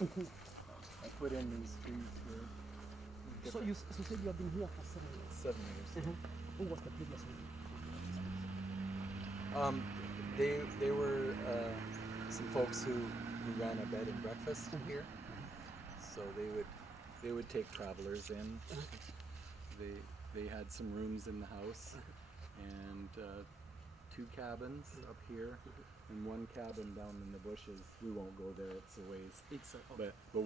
I put in these trees here. So you said you have been here for 7 years. 7 years. Who was the previous one? They were some folks who ran a bed and breakfast here. So they would take travelers in. They had some rooms in the house and 2 cabins up here and 1 cabin down in the bushes. We won't go there; it's a ways. Okay. But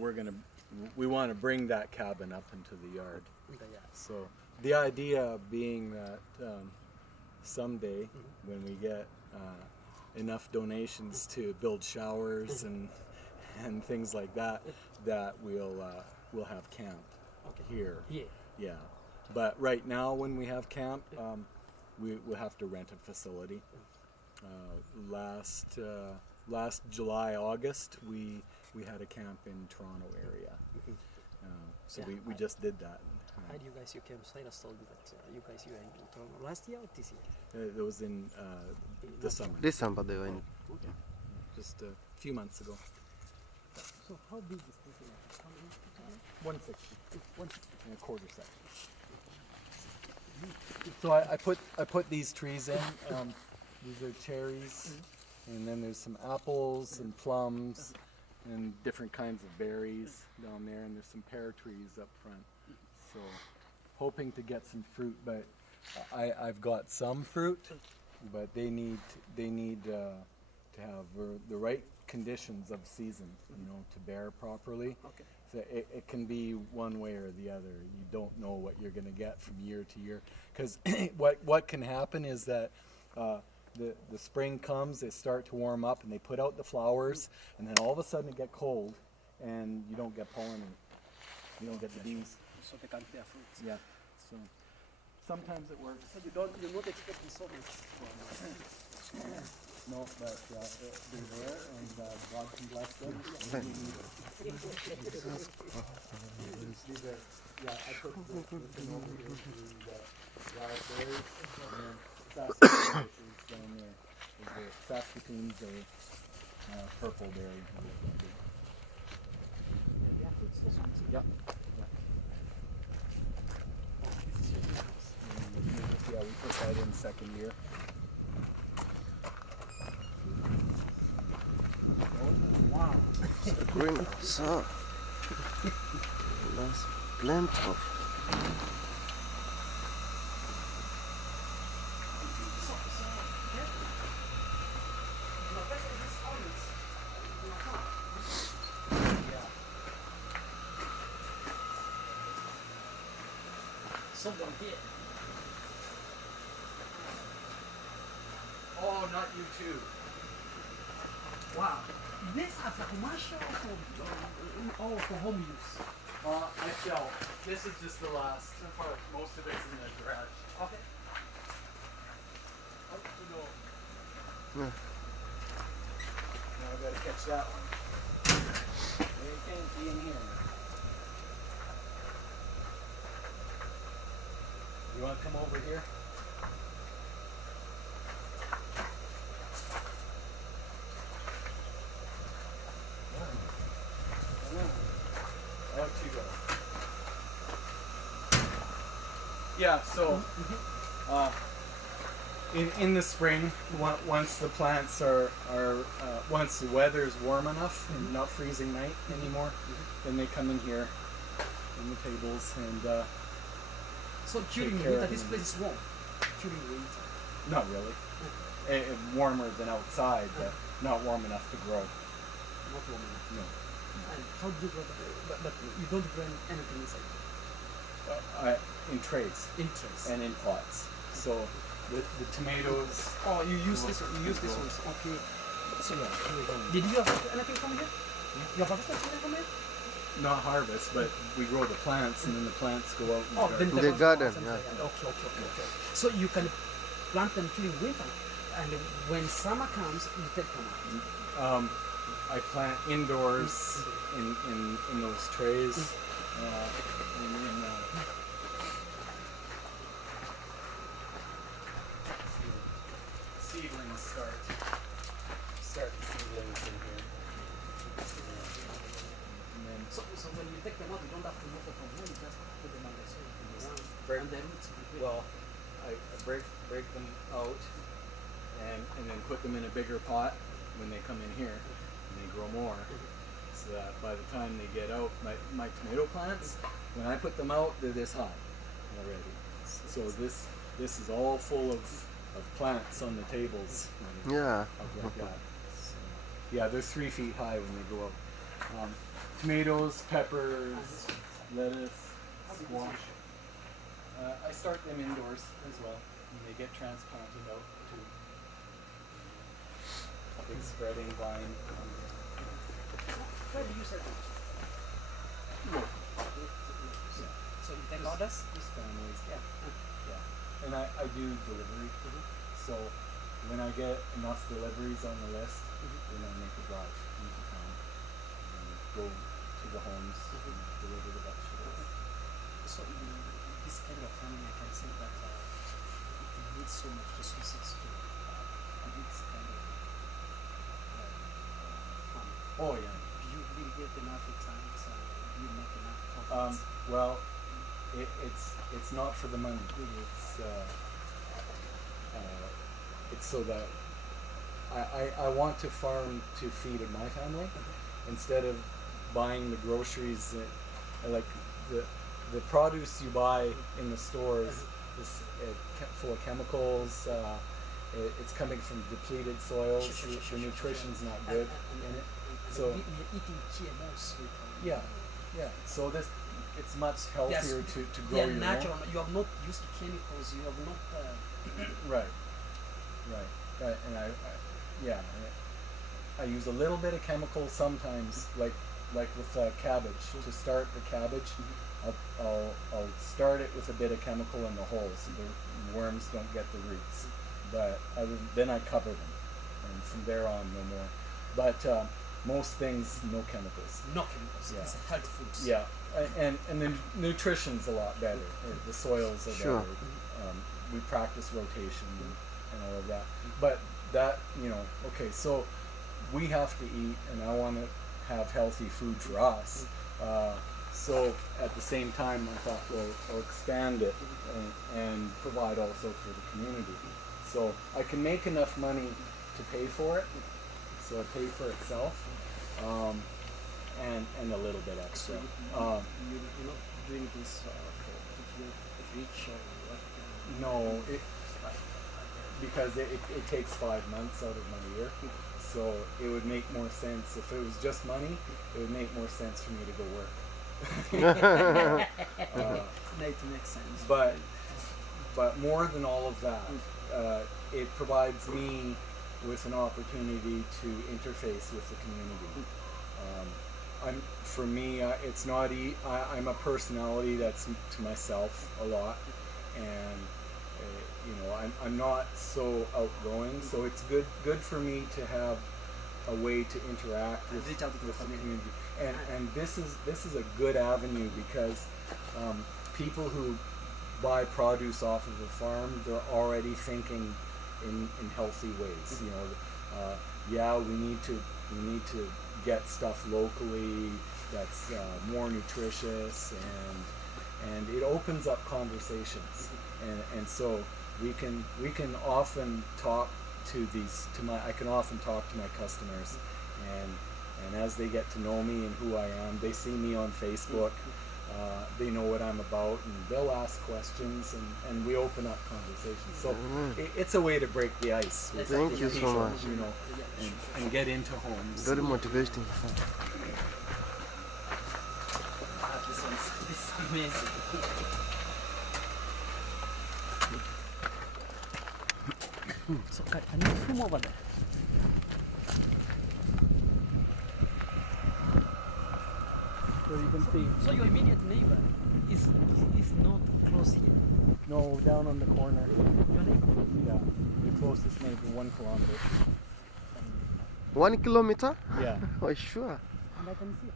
we want to bring that cabin up into the yard. So the idea being that someday when we get enough donations to build showers and things like that, that we'll have camp here. Yeah. But right now, when we have camp, we'll have to rent a facility. Last July, August, we had a camp in Toronto area. So we just did that. How do you guys, your campsite has told you that you were in Toronto last year or this year? It was in the summer. December they were in. Yeah. Just a few months ago. So how big is this thing? 160. 160. And a quarter section. So I put these trees in. These are cherries, and then there's some apples and plums, and different kinds of berries down there, and there's some pear trees up front. So hoping to get some fruit, but I've got some fruit, but they need to have the right conditions of season, to bear properly. Okay. So it can be one way or the other. You don't know what you're going to get from year to year, because what can happen is that the spring comes, they start to warm up, and they put out the flowers, and then all of a sudden it get cold, and you don't get pollen, you don't get the bees. So they can't bear fruits. Yeah. So sometimes it works. So you're not expecting so much from No, but they're there, and God can bless them. These are, I put the thing over here to the raspberries, and then saskatoons down there. The saskatoons are purple berry. Yep. Yeah, we put that in second year. Wow. The greenhouse. There's plenty of. Someone here. Oh, not you too. Wow. This as a commercial or for home use? I shall. This is just the last part. Most of it's in the garage. Okay. Out the door. Yeah. Now I gotta catch that one. They can't be in here. You wanna come over here? Yeah, so in the spring, once the plants are once the weather is warm enough and not freezing night anymore, then they come in here in the tables and So during Take care winter, of this them. place is warm. During winter. not really. Warmer than outside, but not warm enough to grow. Not warm enough. No. And how do you grow the, but you don't grow anything inside? In trays In trays. and in pots. So the tomatoes. Oh, you use this one. You use this one. Okay. So did you harvest anything from here? You harvested anything from here? Not harvest, but we grow the plants, and then the plants go out in Oh, the then garden. The garden, Okay, yeah. okay. So you can plant them during winter, and when summer comes, you take them out. I plant indoors in those trays. Seedlings start the seedlings in here. break. And the roots. Well, I break them out and then put them in a bigger pot when they come in here and they grow more. So that by the time they get out, my tomato plants, when I put them out, they're this high already. So this is all full of plants on the tables. And Yeah. up like that. So, yeah, they're 3 feet high when they go up. Tomatoes, peppers, lettuce, squash. I start them indoors as well, and they get transplanted out to a big spreading vine. Where do you sell it? So you take orders? Just families. Yeah. Yeah. And I do delivery. So when I get enough deliveries on the list, then I make a drive into town and go to the homes and deliver the vegetables. So this kind of farming, I can say that it needs so much resources to it's kind of fun. Oh yeah. Do you really get enough time? So do you make enough profits? Well, it's not for the money. It's so that I want to farm to feed my family instead of buying the groceries. Like the produce you buy in the stores is full of chemicals. It's coming from depleted soils. The nutrition's not good in it. So we're eating GMOs. yeah. So it's much healthier to grow they are your natural. own. You have not used chemicals. You have not. Right. And I use a little bit of chemical sometimes, like with cabbage. To start the cabbage, I'll start it with a bit of chemical in the holes so the worms don't get the roots. But then I cover them, and from there on no more. But most things, no chemicals. No chemicals. Yeah. It's health foods. Yeah, and the nutrition's a lot better. The soils are Sure. better. We practice rotation and all of that. But that, okay, so we have to eat, and I want to have healthy food for us. So at the same time, I thought, well, I'll expand it and provide also for the community. So I can make enough money to pay for it, so it pays for itself, and a little bit extra. You're not doing this to get rich or what? No, because it takes 5 months out of my year, so it would make more sense if it was just money. It would make more sense for me to go work. No, it makes sense. But more than all of that, it provides me with an opportunity to interface with the community. For me, it's not. I'm a personality that's to myself a lot, and I'm not so outgoing. So it's good for me to have a way to interact with the community. And this is a good avenue because people who buy produce off of a farm, they're already thinking in healthy ways. We need to get stuff locally that's more nutritious, and it opens up conversations, and so we can often talk I can often talk to my customers, and as they get to know me and who I am, they see me on Facebook. They know what I'm about, and they'll ask questions, and we open up conversations. So it's a way to break the ice. With Thank you so people, much. and get into homes. Very motivating. This is amazing. So can you film over there? So you can see. So your immediate neighbor is not close here. No, down on the corner. Your neighbor? Yeah, the closest neighbor, 1 kilometer. 1 kilometer? Yeah. Oh, sure. And I can see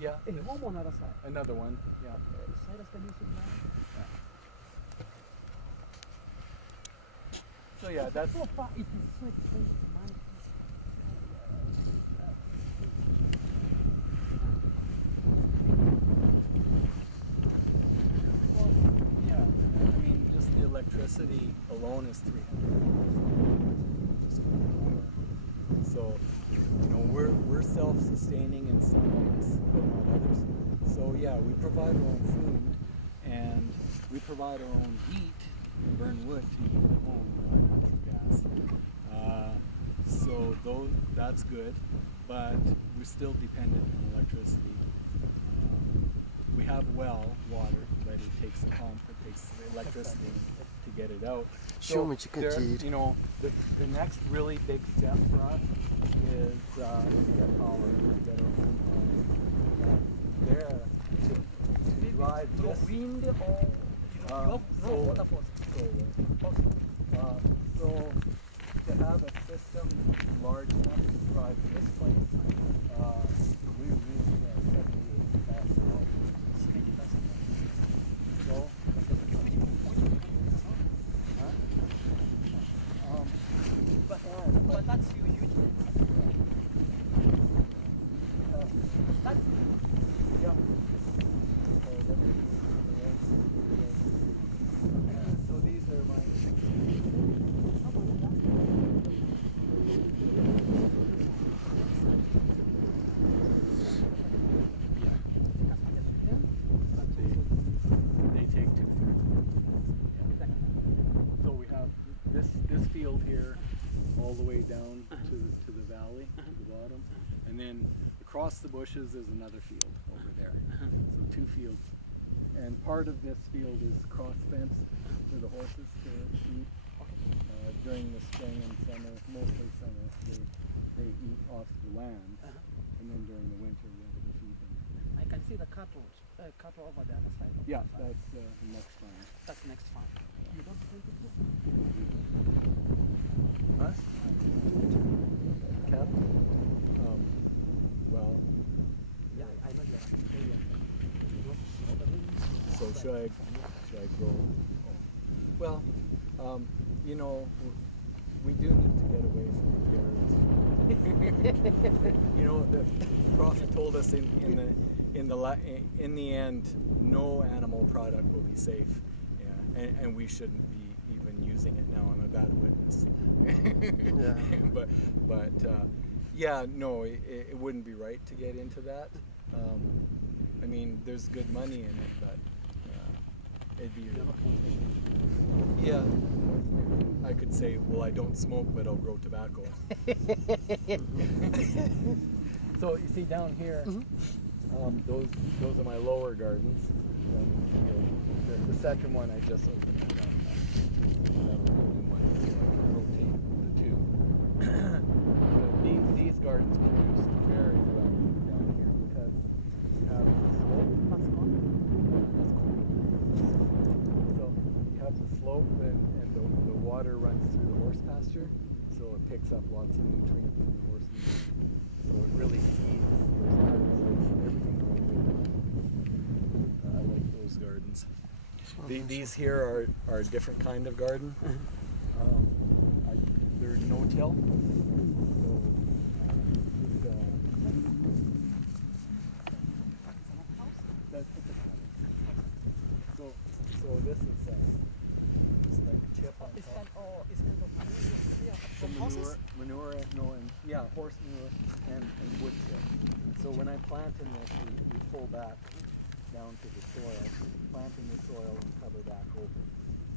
Yeah. in home on other side. Another one. Yeah. Cyrus, can you see now? So yeah, that's. So far, it is so expensive to manage. electricity alone is $300 just for the power. So, you know, we're self-sustaining in some ways, but not others. So yeah, we provide our own food, and we provide our own heat. We burn wood to heat at home, not natural gas. So that's good, but we're still dependent on electricity. We have well water, but it takes a pump, it takes the electricity to get it out. Show me chicken there, cheese. you know, the next really big step for us is to get power, to get our own power. There, to drive this. Wind or Solar. waterfalls. Solar. So to have a system large enough to drive this place, we reach 78,000 dollars. So, But that's huge. That's yeah. So these are my. They take 2/3. So we have this field here, all the way down to the valley, to the bottom, and then across the bushes is another field over there. So 2 fields, and part of this field is cross fenced for the horses to eat during the spring and summer. Mostly summer, they eat off the land, and then during the winter we feed them. I can see the cattle over the other side. Yeah, that's the next farm. That's next farm. You don't intend to do? Us? Cattle? Well, Yeah, I know you're so should I grow? Well, you know, we do need to get away from the dairies. You know, the prophet told us in the end, no animal product will be safe. Yeah, and we shouldn't be even using it now. I'm a bad witness. Yeah. but yeah, no, it wouldn't be right to get into that. I mean, there's good money in it, but it'd be. Yeah, I could say, well, I don't smoke, but I'll grow tobacco. So you see down here, those are my lower gardens. The second one I just opened it up. That'll be the new one, so I can rotate the 2. But these gardens produce very well down here because you have the slope. That's corn. So you have the slope and the water runs through the horse pasture, so it picks up lots of nutrients from the horse meat. So it really feeds those gardens. Everything going good. I like those gardens. These here are a different kind of garden. They're no-till. So this is just like a chip on It's top. kind of manure from horses. Manure, horse manure and wood chip. So when I plant in this, we pull back down to the soil, plant in the soil and cover back over.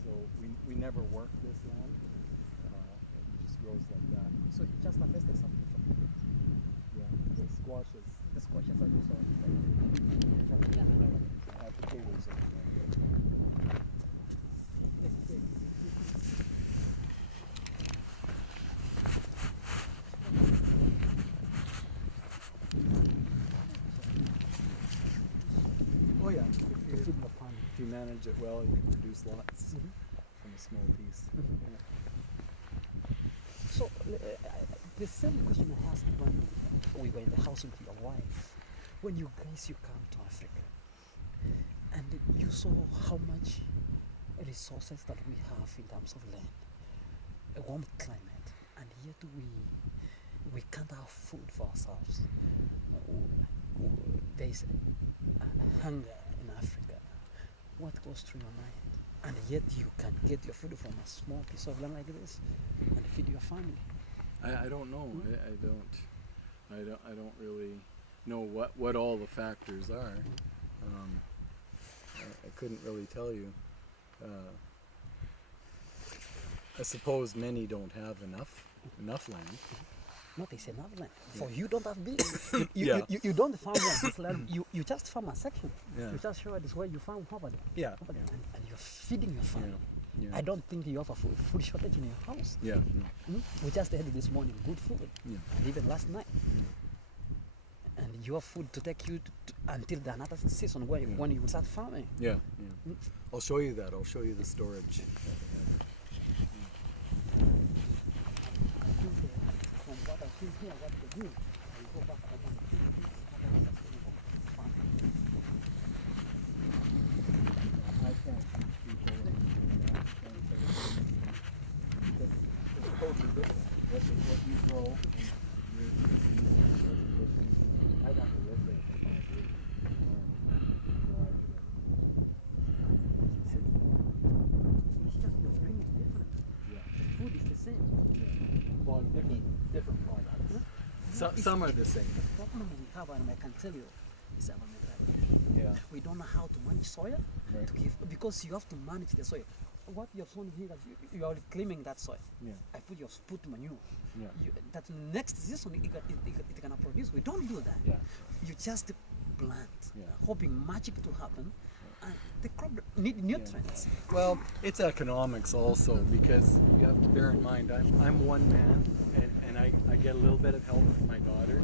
So we never work this land. It just grows like that. So you just harvested something from Yeah, the squashes, the squashes are also potatoes over there. Oh yeah, Keep the farm. if you manage it well, you can produce lots from a small piece. Yeah. So the same question I asked when we were in the house with your wife. When you come to Africa and you saw how much resources that we have in terms of land, a warm climate, and yet we can't have food for ourselves. There is hunger in Africa. What goes through your mind? and yet you can get your food from a small piece of land like this and feed your family. I don't know. I don't really know what all the factors are. I couldn't really tell you. I suppose many don't have enough land. Not is enough land. For you don't have big. Yeah. You don't farm this land. You just farm a section. Yeah. You just show it is where you farm property. Yeah. And you're feeding your family. Yeah. I don't think you have a food shortage in your house. Yeah. No. We just had this morning good food, Yeah. and even last night. And you have food to take you until the another season where when you start farming. Yeah. Yeah. I'll show you that. I'll show you the storage. From what I've seen here, what they do, I go back I want to see sustainable farming. I can't speak over because it's totally different. What you grow and your different. I'd have to live there for 5 years. It's just the bring is different. Yeah. Food is the same. Well, different products. Some are the same. The problem we have, and I can tell you, is our mentality. Yeah. We don't know how to manage soil Right. to give, because you have to manage the soil. What you have shown here, that you are claiming that soil. Yeah. I put manure. Yeah. That next season it gonna produce. We don't do that. Yeah. You just plant, Yeah. hoping magic to happen, and the crop need nutrients. Well, it's economics also, because you have to bear in mind I'm one man and I get a little bit of help from my daughter,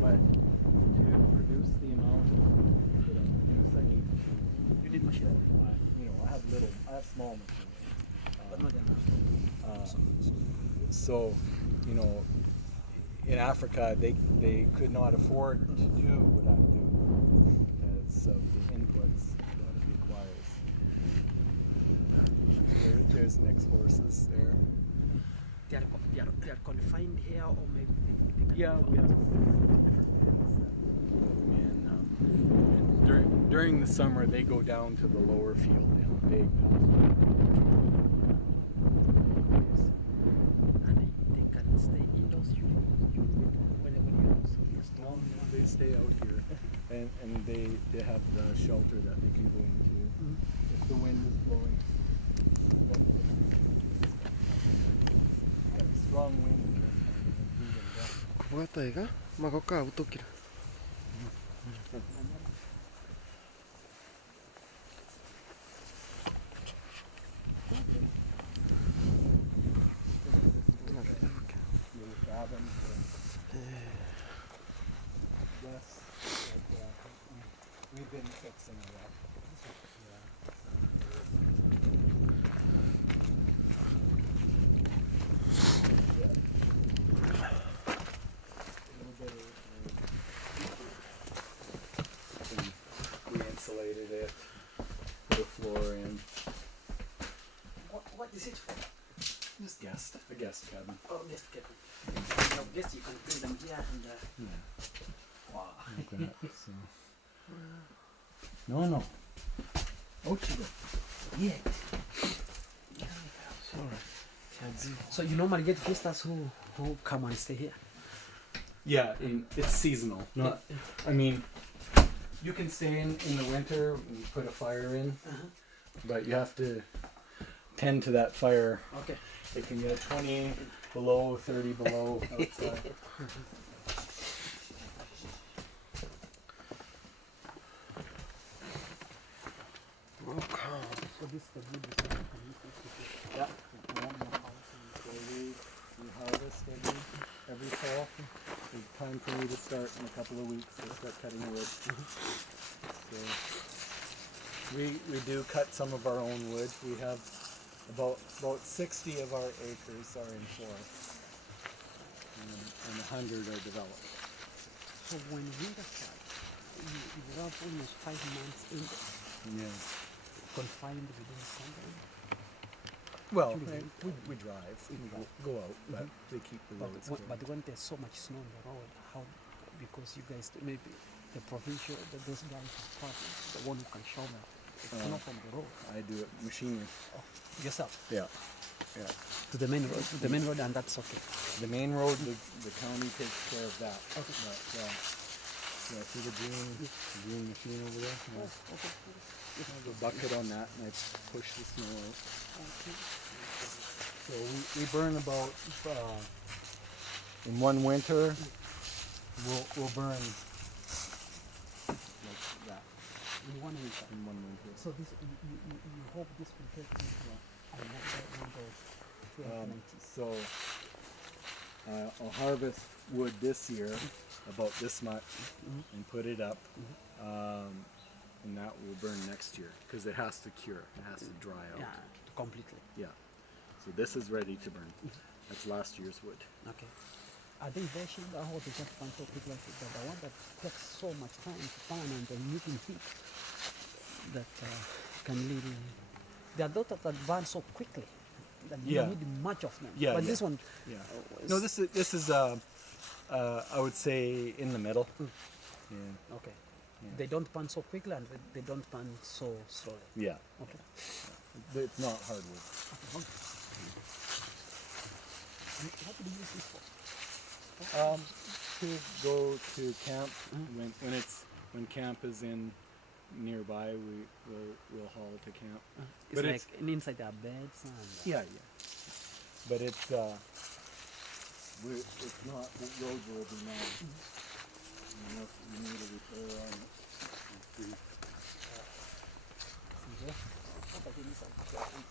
but to produce the amount of food that I produce, I need machines. You need machinery. I have small machines. But not enough. So, in Africa, they could not afford to do what I do because of the inputs that it requires. There's next horses there. They are confined here, or maybe they can Yeah, move we out. have different pens that we put them in. And during the summer, they go down to the lower field in a big pasture. And they can stay indoors whenever you have some storm. They stay out here, and they have the shelter that they can go into if the wind is blowing. Strong wind. Kupuata ega makoka utokira. Yes, we've been fixing it up. We insulated it, put a floor in. What is it for? Just a guest cabin. Oh, yes, get them. Yes, you can bring them here and. Wow. Like that, so. No. Ochigo. Yeah. Sorry. So you normally get visitors who come and stay here. Yeah, it's seasonal. Not, I mean, you can stay in the winter and put a fire in, but you have to tend to that fire. Okay. It can get 20 below, 30 below outside. So this is the wood you can use this. Yeah. So we harvest every fall. It's time for me to start in a couple of weeks to start cutting wood. So we do cut some of our own wood. We have about 60 of our acres are in forest, and 100 are developed. So when winter starts, you have almost 5 months in Yeah. confined within summer. Well, we drive, we go out, but they keep the roads clear. But when there's so much snow on the road, how? Because you guys maybe the provincial, those guys are part, the one who can shovel. It's not from the road. I do it machinery. Oh, yourself. Yeah. Yeah. To the main road. To the main road, and that's okay. The main road, the county takes care of that. Okay. But, yeah, see the green machine over there? Yeah. Oh, okay. I have a bucket on that and I push the snow out. Okay. So we burn about, in one winter, we'll burn like that In 1 winter. in one winter. So this, you hope this will take you to another one of 2090s. So I'll harvest wood this year, about this much, and put it up, and that will burn next year because it has to cure, it has to dry out. Yeah, completely. Yeah. So this is ready to burn. That's last year's wood. Okay. I think they should how to just find so quick like that. The one that takes so much time to find and the meeting heat that can really. There are those that burn so quickly that you Yeah. don't need much of them. Yeah, But yeah. this one, Yeah. is- No, this is I would say in the middle. Yeah. okay. Yeah. They don't burn so quickly and they don't burn so slowly. Yeah. Okay. It's not hardwood. Okay. And what do you use this for? To go to camp when camp is in nearby, we'll haul to camp. It's But like it's- inside our beds and. Yeah. But it's not the roadworthy now. You know, if you need a repair on it.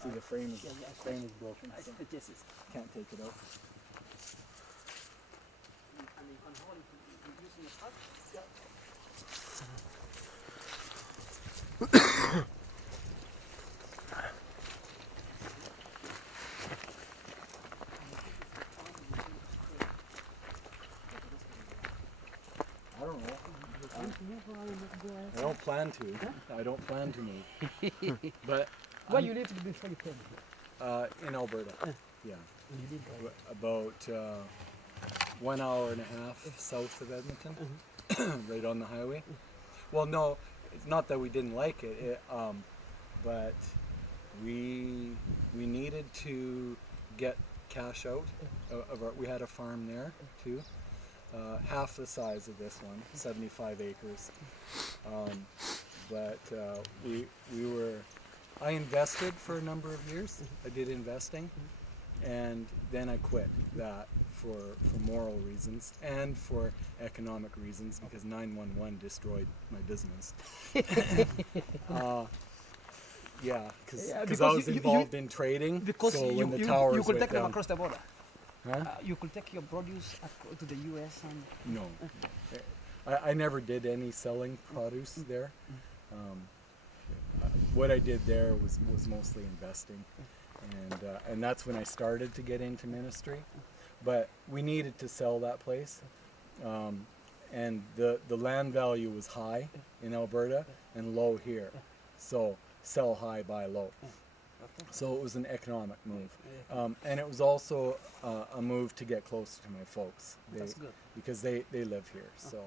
See the frame is broken, so Yes, yes. can't take it out. And you can hold it using a pad? I don't know. I don't plan to. I don't plan to move. But Where you lived before you came here? in Alberta, yeah, And you did about 1 hour and a half south of Edmonton, right on the highway. Well, no, it's not that we didn't like it, but we needed to get cash out of our. We had a farm there too, half the size of this one, 75 acres. But we were. I invested for a number of years. I did investing, and then I quit that for moral reasons and for economic reasons because 911 destroyed my business. Yeah, because because I was you- involved in trading. Because so you, when the you, towers you could went take them down, across the border. huh? You could take your produce to the US and. No, I never did any selling produce there. What I did there was mostly investing, and that's when I started to get into ministry. But we needed to sell that place, and the land value was high in Alberta and low here, so sell high, buy low. So it was an economic move, and it was also a move to get closer to my folks. That's good. Because they live here. So,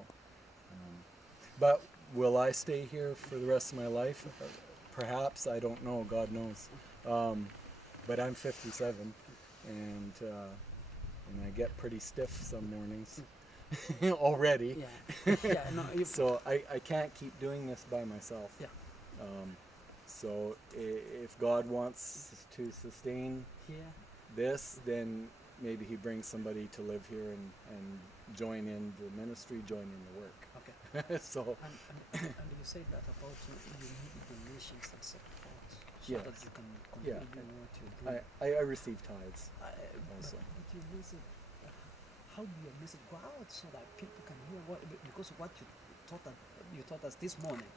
but will I stay here for the rest of my life? Perhaps, I don't know. God knows. But I'm 57, and I get pretty stiff some mornings already. Yeah. Yeah. No. So I can't keep doing this by myself. Yeah. So if God wants to sustain Here. this, then maybe He brings somebody to live here and join in the ministry, join in the work. Okay. So And you say that about you need donations and so forth, so Yes. that you can Yeah. continue what you're doing. I receive tithes. also. But your message, how do your message go out so that people can hear what? Because what you taught us this morning.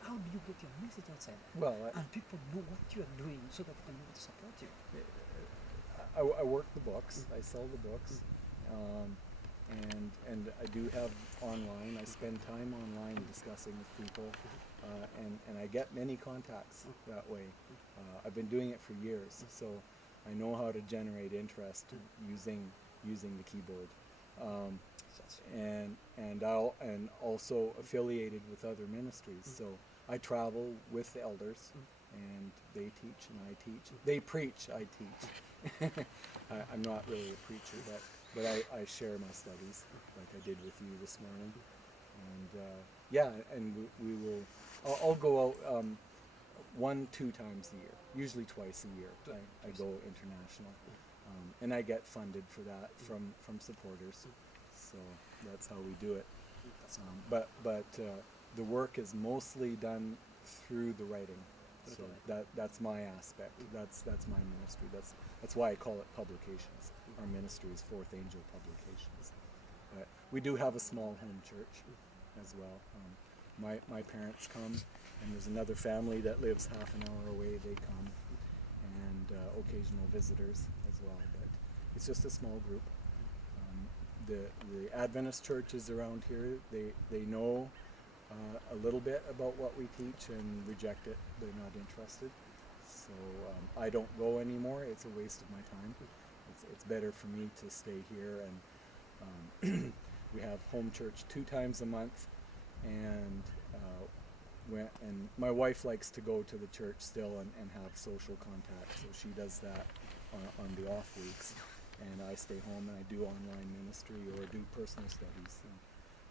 How do you get your message outside? Well, And people know what you are doing so that they can be able to support you. I work the books. I sell the books, and I do have online. I spend time online discussing with people, and I get many contacts that way. I've been doing it for years, so I know how to generate interest using the keyboard. And also affiliated with other ministries. So I travel with the elders, and they teach and I teach. They preach, I teach. I'm not really a preacher, but I share my studies like I did with you this morning. And yeah, and we will. I'll go out 1-2 times a year, usually twice a year. I go international, and I get funded for that from supporters. So that's how we do it. But the work is mostly done through the writing. So that's my aspect. That's my ministry. That's why I call it publications. Our ministry is Fourth Angel Publications. But we do have a small home church as well. My parents come, and there's another family that lives half an hour away. They come, and occasional visitors as well. But it's just a small group. The Adventist churches around here, they know a little bit about what we teach and reject it. They're not interested. So I don't go anymore. It's a waste of my time. It's better for me to stay here, and we have home church 2 times a month, and my wife likes to go to the church still and have social contact, so she does that on the off weeks, and I stay home and I do online ministry or do personal studies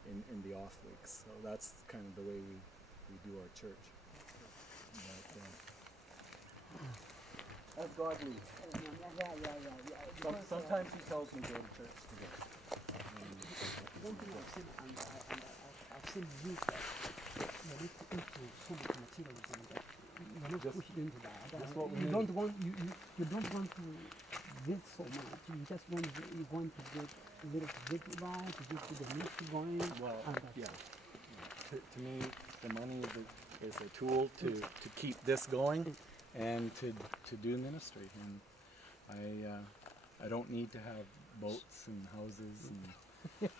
in the off weeks. So that's kind of the way we do our church. But, that's godly. Sometimes he tells me go to church together. One thing I've seen, and I've seen youth that you're not into so much materialism that you're not pushed into that. That's what we you need. don't want you don't want to get so much. You just want to get a little bit right, to get to the ministry going. Well, and that's yeah. it. To me, the money is a tool to keep this going and to do ministry. And I don't need to have boats and houses and it's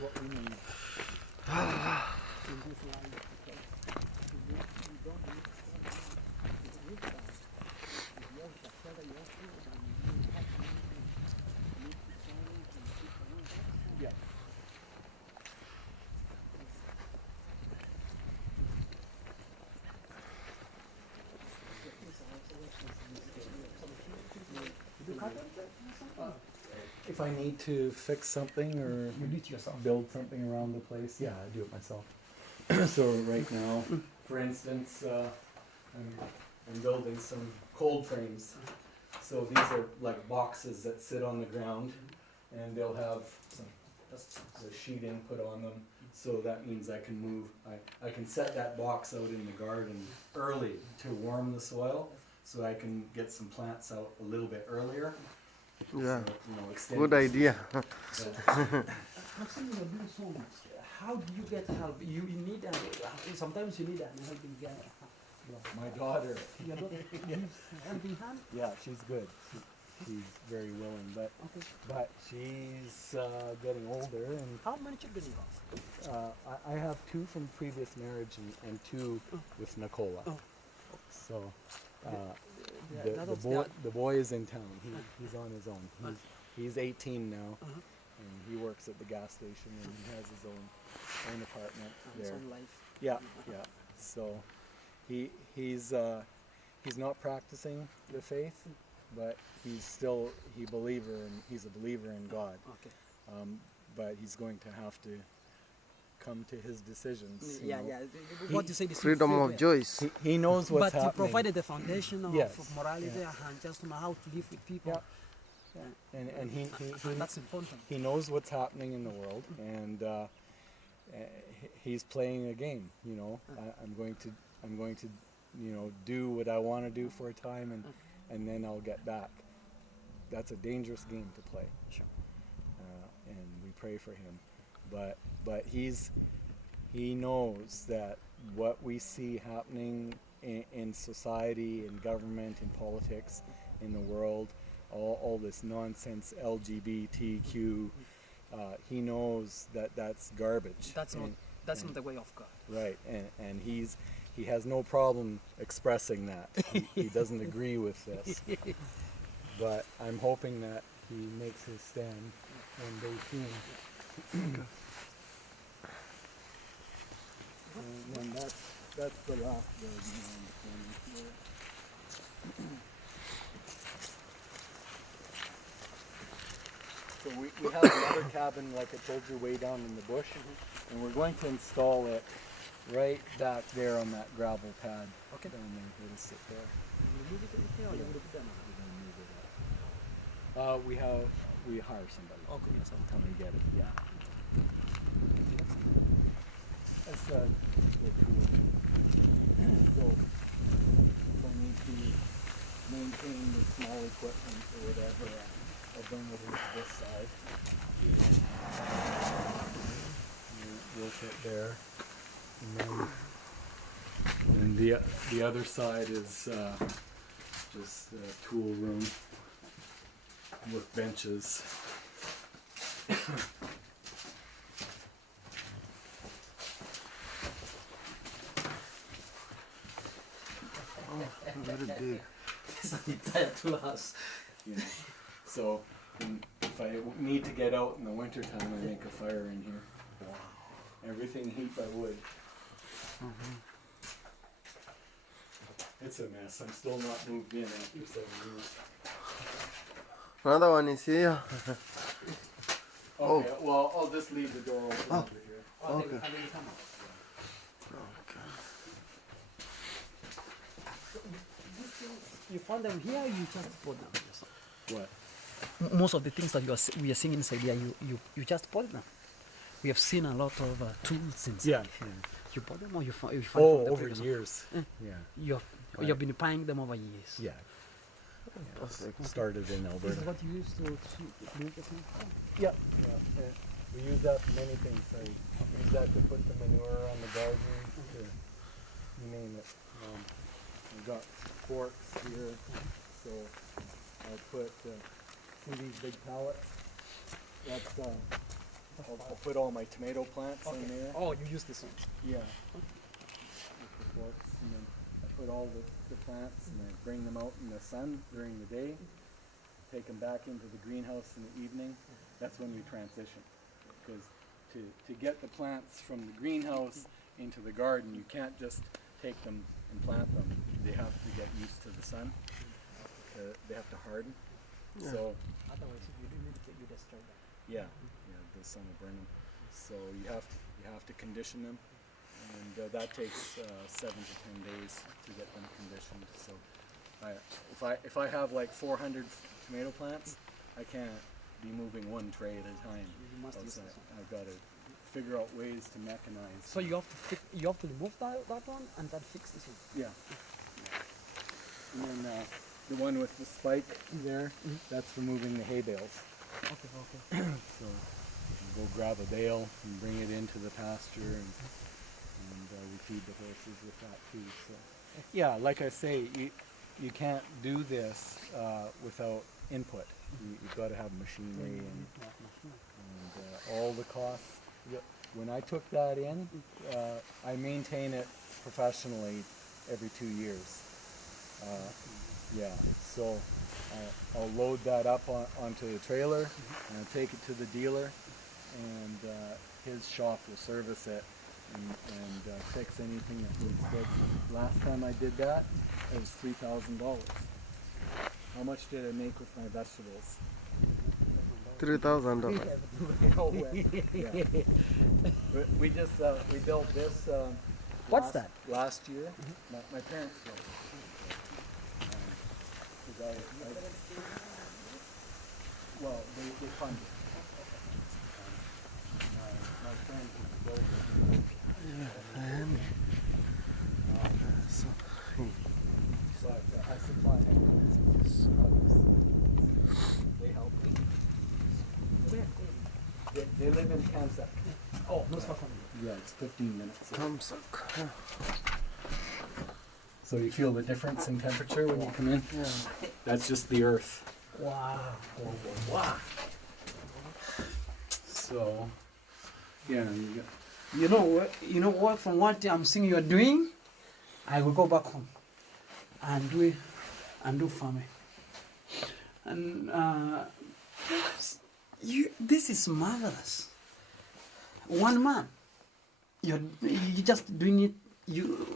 what we need. In this life, because you don't need so much to live by. If you have a father, you have to, and you have to live to change and keep going. Yeah. If I need to fix something or You do it yourself. build something around the place, yeah, I do it myself. So right now, for instance, I'm building some cold frames. So these are like boxes that sit on the ground, and they'll have the sheeting put on them. So that means I can move. I can set that box out in the garden early to warm the soil, so I can get some plants out a little bit earlier. Yeah, So, extend good the idea. Yeah. I've seen you doing so much. How do you get help? You need sometimes you need a helping hand. My daughter, Your daughter needs a helping hand. yeah, she's good. She's very willing, Okay. but she's getting older, and How many children you have? I have 2 from previous marriage and 2 with Nicola. Oh. So That was the boy is in town. He's on his own. He's 18 now, and he works at the gas station, and he has his own apartment His there. own life. Yeah, yeah. So he's not practicing the faith, but he's a believer in God. Okay. But he's going to have to come to his decisions. you Yeah, know. yeah. What you say is Freedom of choice. He knows what's but you happening. provided the foundation of Yes, morality yeah. and just know how to live with people. Yeah. And That's important. he knows what's happening in the world, and he's playing a game. I'm going to do what I want to do for a time, and then I'll get back. That's a dangerous game to play. Sure. And we pray for him, but he knows that what we see happening in society, in government, in politics, in the world, all this nonsense LGBTQ, he knows that that's garbage. That's not the way of God. Right, and he has no problem expressing that. He doesn't agree with this. But I'm hoping that he makes his stand one day soon. And then that's the last garden on the corner here. So we have another cabin, like I told you, way down in the bush, and we're going to install it right back there on that gravel pad. Okay. Down there, it'll sit there. You move it anything or you would have done it? We hire somebody Oh, good, yes, to come and get it. Yeah. That's the tool. So if I need to maintain the small equipment or whatever, I'll bring it into this side. We'll fit there. And then the other side is just a tool room with benches. Very big. It's an entire tool house. Yeah. So if I need to get out in the winter time, I make a fire in here. Wow. Everything heat by wood. It's a mess. I'm still not moved in after 7 years. Another one is here. Okay, well, I'll just leave the door open over here. Okay. And then you come out. You found them here, or you just bought them yourself? What? Most of the things that we are seeing inside here, you just bought them. We have seen a lot of tools inside Yeah. here. You bought them or you found Oh, from the over previous- years. Yeah. You've been buying them over years. Yeah. Started in This is Alberta. what you used to make the thing from? Yeah. We use that for many things. I use that to put the manure on the gardens, to you name it. I've got forks here, so I'll put see these big pallets. That's I'll put all my tomato plants in there. Oh, you use this one. Yeah. With the forks, and then I put all the plants and I bring them out in the sun during the day, take them back into the greenhouse in the evening. That's when we transition. Because to get the plants from the greenhouse into the garden, you can't just take them and plant them. They have to get used to the sun. They have to harden. Yeah. So Otherwise, if you do need to, you destroy them. yeah, the sun will burn them. So you have to condition them, and that takes 7 to 10 days to get them conditioned. So if I have like 400 tomato plants, I can't be moving one tray at a time. You must use outside. this one. I've got to figure out ways to mechanize. So you have to remove that one and then fix this one. Yeah. And then the one with the spike there, that's for moving the hay bales. Okay. So we'll go grab a bale and bring it into the pasture, and we feed the horses with that too. So yeah, like I say, you can't do this without input. You've got to have machinery and all the costs. When I took that in, I maintain it professionally every 2 years. Yeah, so I'll load that up onto the trailer and I'll take it to the dealer, and his shop will service it and fix anything that needs fixed. Last time I did that, it was $3,000. How much did I make with my vegetables? $3,000. Yeah. We just we built this. What's that? Last year, my parents built it. 'Cause well, they funded it. My friend who built it. But I supply them. They help me. They live in Kansas. Oh, no, it's far from Yeah, it's 15 minutes. Thumbs up. So you feel the difference in temperature when you come in? Yeah. That's just the earth. Wow. So, yeah, You know what? You know what? From what I'm seeing you're doing, I will go back home and do farming. And this is marvelous. One man, you just doing it.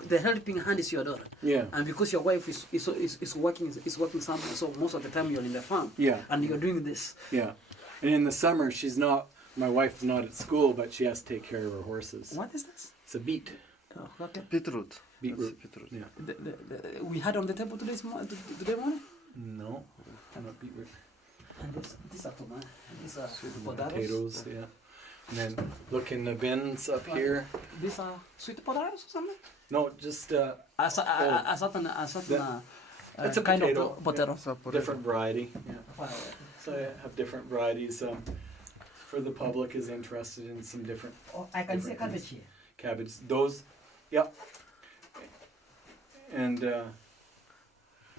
The helping hand is your daughter. Yeah. And because your wife is working somewhere, so most of the time you're in the farm. Yeah. And you're doing this. Yeah. And in the summer, my wife's not at school, but she has to take care of her horses. What is this? It's a beet. Oh, okay. Beetroot. Beetroot. That's beetroot. Yeah. We had on the table today morning. No, not beetroot. And these are tomatoes. These are Potatoes, yeah. And then look in the bins up here. These are sweet potatoes or something? No, just A certain it's a kind potato, of potato. different variety. Yeah. So I have different varieties. For the public is interested in some different Oh, I can see cabbage here. cabbage. Those, yep. And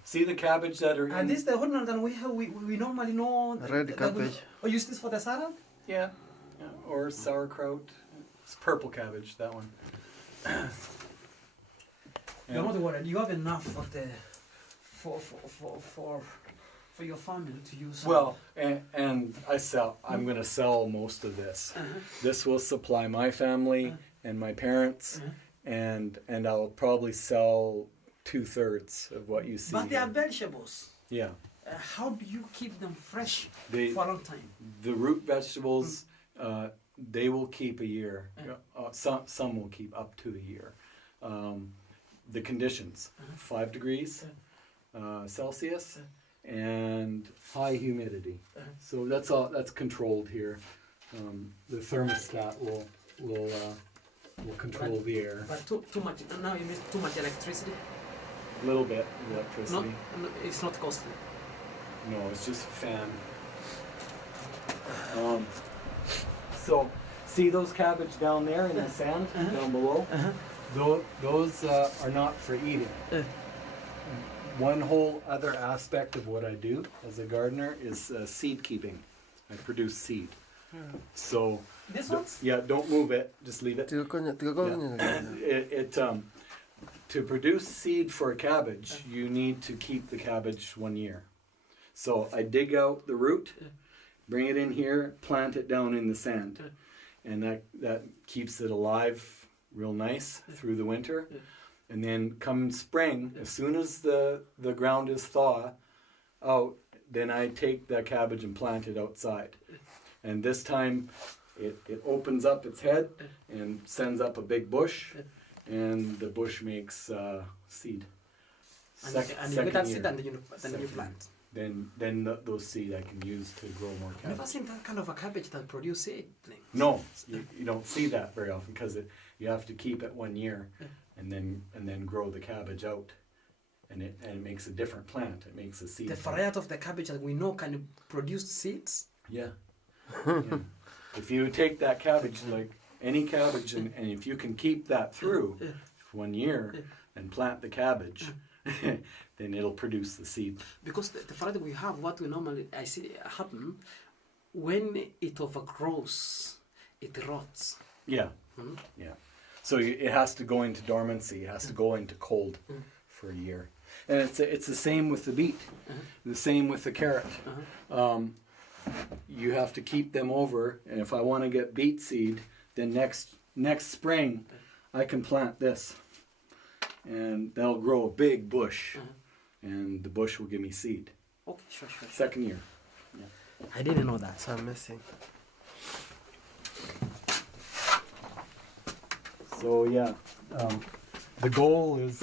see the cabbage that are in. And this is the one that we normally know. Red that cabbage. use this for the salad? Yeah, or sauerkraut. It's purple cabbage, that one. You're not worried. You have enough of the for your family to use. Well, and I'm going to sell most of this. This will supply my family and my parents, and I'll probably sell 2/3 of what you see. But they are here. vegetables. Yeah. How do you keep them fresh They- for a long time? The root vegetables, they will keep a year. Some will keep up to a year. The conditions: 5 degrees Celsius and high humidity. So that's all. That's controlled here. The thermostat will control the air. But too much. Now you need too much electricity. A little bit of electricity. It's not costly. No, it's just a fan. So, see those cabbage down there in the sand down below? Those are not for eating. One whole other aspect of what I do as a gardener is seed keeping. I produce seed. So, This ones? yeah, don't move it. Just leave it. Tiga kau ni. To produce seed for a cabbage, you need to keep the cabbage 1 year. So I dig out the root, bring it in here, plant it down in the sand, and that keeps it alive real nice through the winter. And then come spring, as soon as the ground is thaw out, then I take the cabbage and plant it outside. And this time it opens up its head and sends up a big bush, and the bush makes seed. And you get that seed and then you plant. Then those seed I can use to grow more I've never cabbage. seen that kind of a cabbage that produce seedlings. No, you don't see that very often because you have to keep it 1 year and then grow the cabbage out, and it makes a different plant. It makes a seed. The plant. variety of the cabbage that we know can produce seeds. Yeah. Yeah. If you take that cabbage, like any cabbage, and if you can keep that through 1 year and plant the cabbage, then it'll produce the seed. Because the variety we have, what we normally I see happen, when it overgrows, it rots. Yeah. Yeah. So it has to go into dormancy. It has to go into cold for a year. And it's the same with the beet. The same with the carrot. You have to keep them over, and if I want to get beet seed, then next spring I can plant this, and that'll grow a big bush, and the bush will give me seed. Okay, sure. Second year. I didn't know that. It's amazing. So yeah, the goal is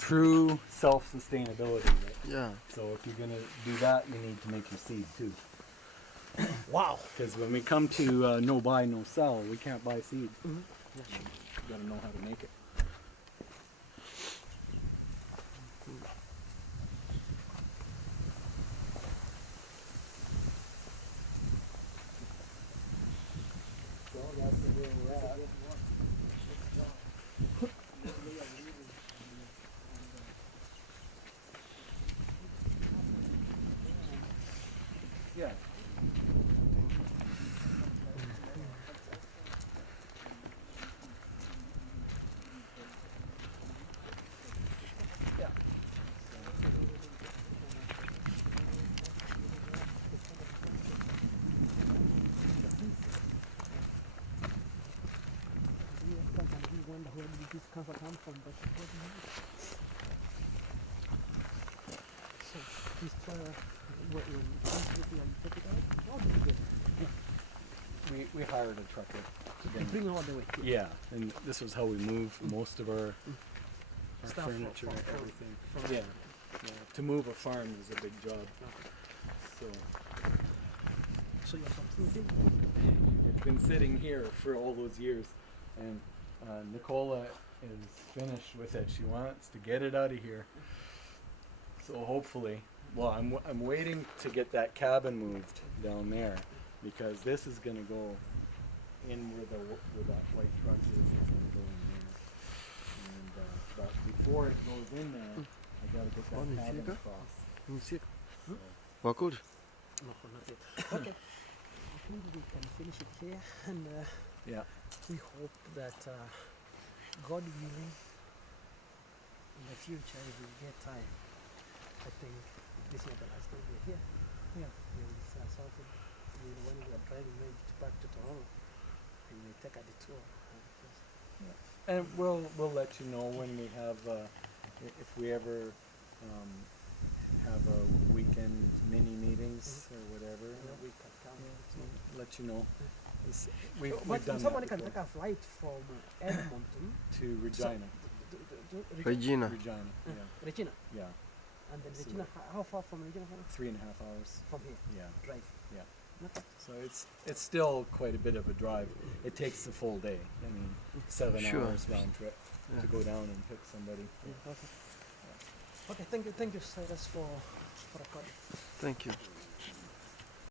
true self-sustainability. Right? Yeah. So if you're gonna do that, you need to make your seed too. Wow. Because when we come to no buy, no sell, we can't buy seed. You gotta know how to make it. So that's where we're at. Yeah. where did this cover come from? But it wasn't here. So this trailer, when you take it out, how do you get it? We hired a trucker to You bring it all the way here. Yeah, and this was how we moved most of our Stuff furniture and from- everything. from- Yeah, yeah. To move a farm is a big job. So So you're completely it's been sitting here for all those years, and Nicola is finished with it. She wants to get it out of here. So hopefully, well, I'm waiting to get that cabin moved down there, because this is gonna go in where that white truck is. It's gonna go in there. And but before it goes in there, I gotta get that Morning, cabin Chica. across. So, Well, good. no, not yet. Okay. I think we can finish it here, and yeah. we hope that God willing, in the future, if we get time, I think this is not the last time we're here. Yeah. Maybe something, when we are driving maybe back to Toronto, we may take a detour. And we'll let you know when we have if we ever have a weekend mini meetings or whatever. We can come. Let you know. We've We've done someone that can before. take a flight from Edmonton To Regina. Regina. Regina. Yeah. Regina. Yeah. And then So- Regina, how far from Regina? 3.5 hours. From here, Yeah. drive. Yeah. Okay. So it's still quite a bit of a drive. It takes the full day. I mean, 7 Sure. hours round trip Yeah. to go down and pick somebody. Okay. Okay, thank you, Cyrus, for recording. Thank you.